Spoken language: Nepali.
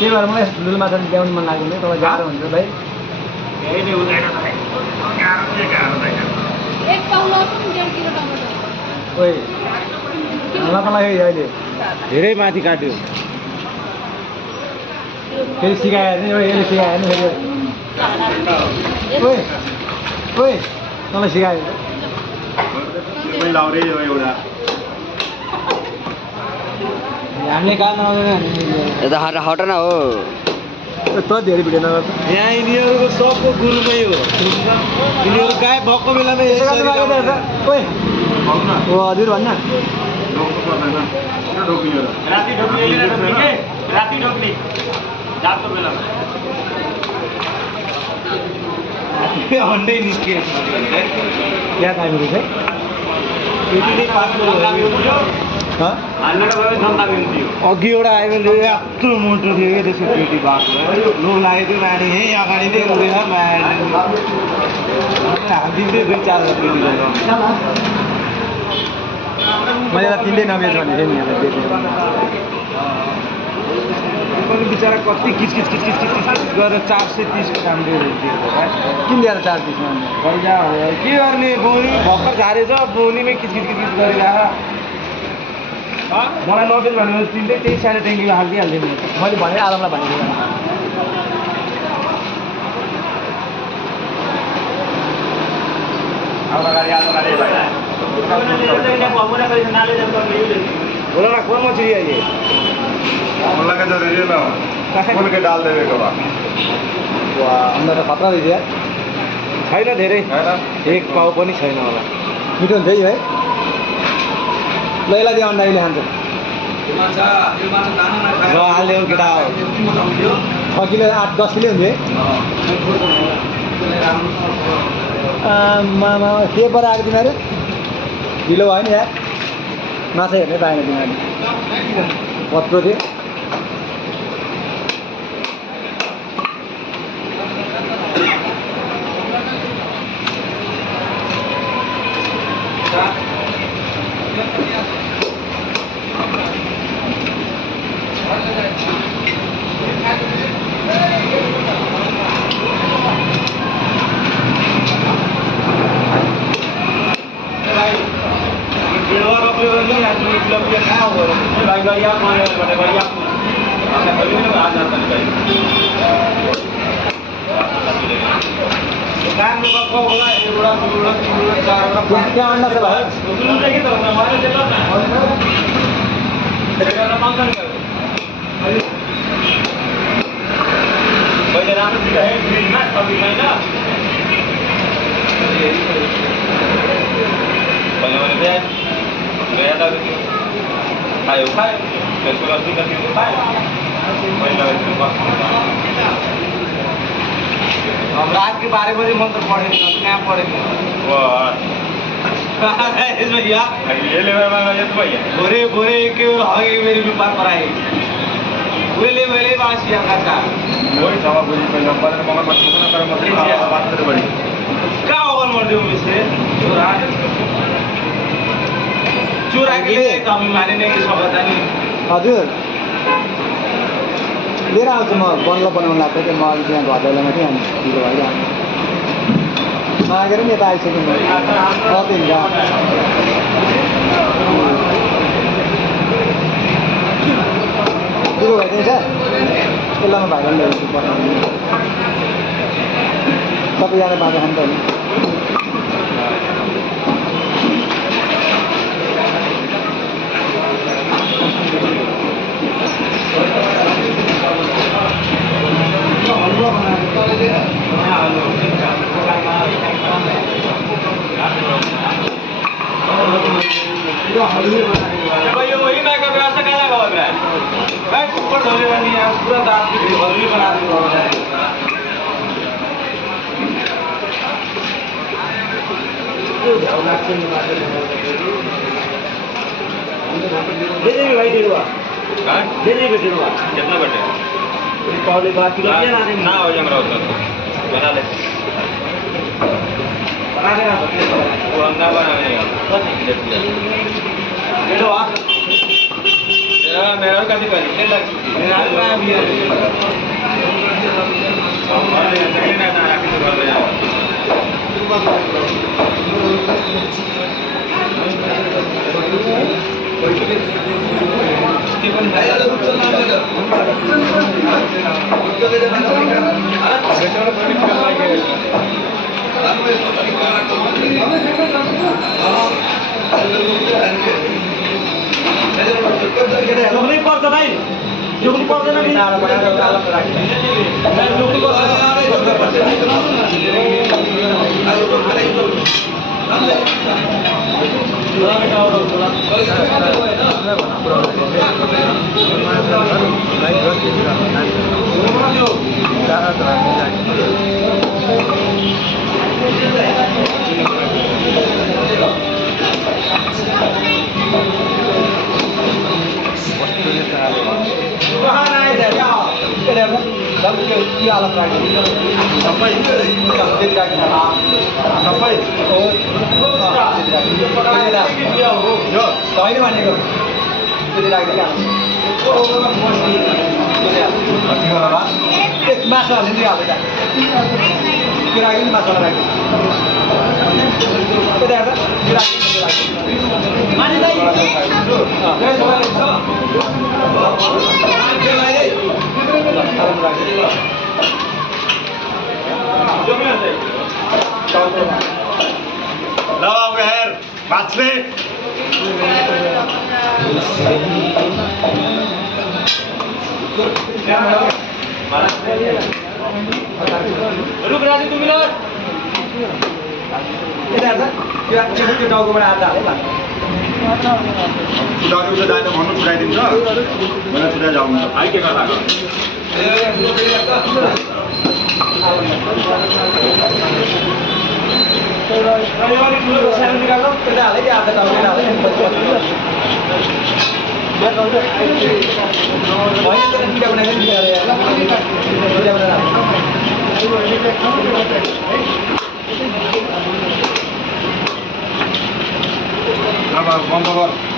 त्यही भएर मलाई ठुलो माछा ल्याउनु मन लाग्दैन तर गाह्रो हुन्छ भाइ ओइ नकलाई अहिले धेरै माथि काट्यो फेरि सिकायो नि यसले सिकायो नि फेरि ओइ ओइ तँलाई सिकायो हामीले काम नआउँदैन यता हट न हो त धेरै भिडियो नगर्छ यहाँ यिनीहरूको सबको गुरुमै हो यिनीहरू गाई भएको बेलामा ओइ ओ हजुर भन्न राति ढोक्ने जातको बेलामा हन्डै निस्के क्या टाइमहरू चाहिँ अघि एउटा आयो भने यत्रो मोटो थियो क्या त्यसको पेटी बाँको लोभ लागेको थियो माने यहीँ अगाडि नै उडेर हालिदिन्थ्यो 2-4 पेटी मैले त तिनटै नबेच भनेको थिएँ नि पनि बिचरा कति किचकिच गरेर 430 को दाम दिएर किन दिएर 430 मा पैसा के गर्ने बोनी भर्खर झारेछ बोनीमै किचकिच गरिरहेको मलाई नबेच भने तिनटै त्यही सानो ट्याङ्कीमा हालिदिइहाल्थेँ मैले भने आरामलाई भनेको बोला ना कौन मछली है ये मुल्ला का जो रेडियो ना खोल के डाल देवे कबा अन्त त खतरा रहेछ यार छैन धेरै एक पाउ पनि छैन होला मिठो हुन्छ है ल यसलाई दियो अन्डा अहिले खान्छ ल हाल्यो केटा 6 किलो 8-10 किलो हुन्छ है मामा के पर आएको तिमीहरू ढिलो भयो नि यार माछा हेर्नै पाएन तिमीहरू कत्रो थियो क्या अन्डा छ भाइ रात के बारे में मंत्र पढ़े क्या पढ़ेंगे भैया ये ले मैं तो भैया बोरे बोरे के आगे मेरी व्यापार कराई बोले बोले बासिया का वही सवा बुझी पे नंबर में मगर मत ना कर मत बात कर बड़ी क्या होगा मर दे मुझसे चुरा के लिए कमी माने नहीं सब पता नहीं हजुर लिएर आउँछु म बल्ल बनाउनु लाग्छ त्यो म अघि त्यहाँ घर बेलामा थिएँ अनि ढिलो भइरहन्छ मागेर नि यता आइसक्यो कति हुन्छ ढिलो भइदिन्छ यसलाई म भाइरल ल्याउँछु बनाउनु सबैजना बाजा खान्छ नि ये वही ना का व्यवस्था कहाँ लगा हुआ है भाई ऊपर धोने वाली है पूरा दांत की हलवी बना दी दे दे भाई दे दुआ दे दे बेटे दुआ कितना बैठे पौधे बात किलो ना हो जाएगा उतना बना ले मेरा कभी कर पर्छ भाइ जोग्नु पर्दैन नि रुक राजु तुम मिलो त्यो टाउकोबाट आएर हाल्यो सुधारू उता जाँदा भन्नु सुधाइदिन्छ मलाई सुधाइ जाउँ आइ के गर्दा अब बन्द गर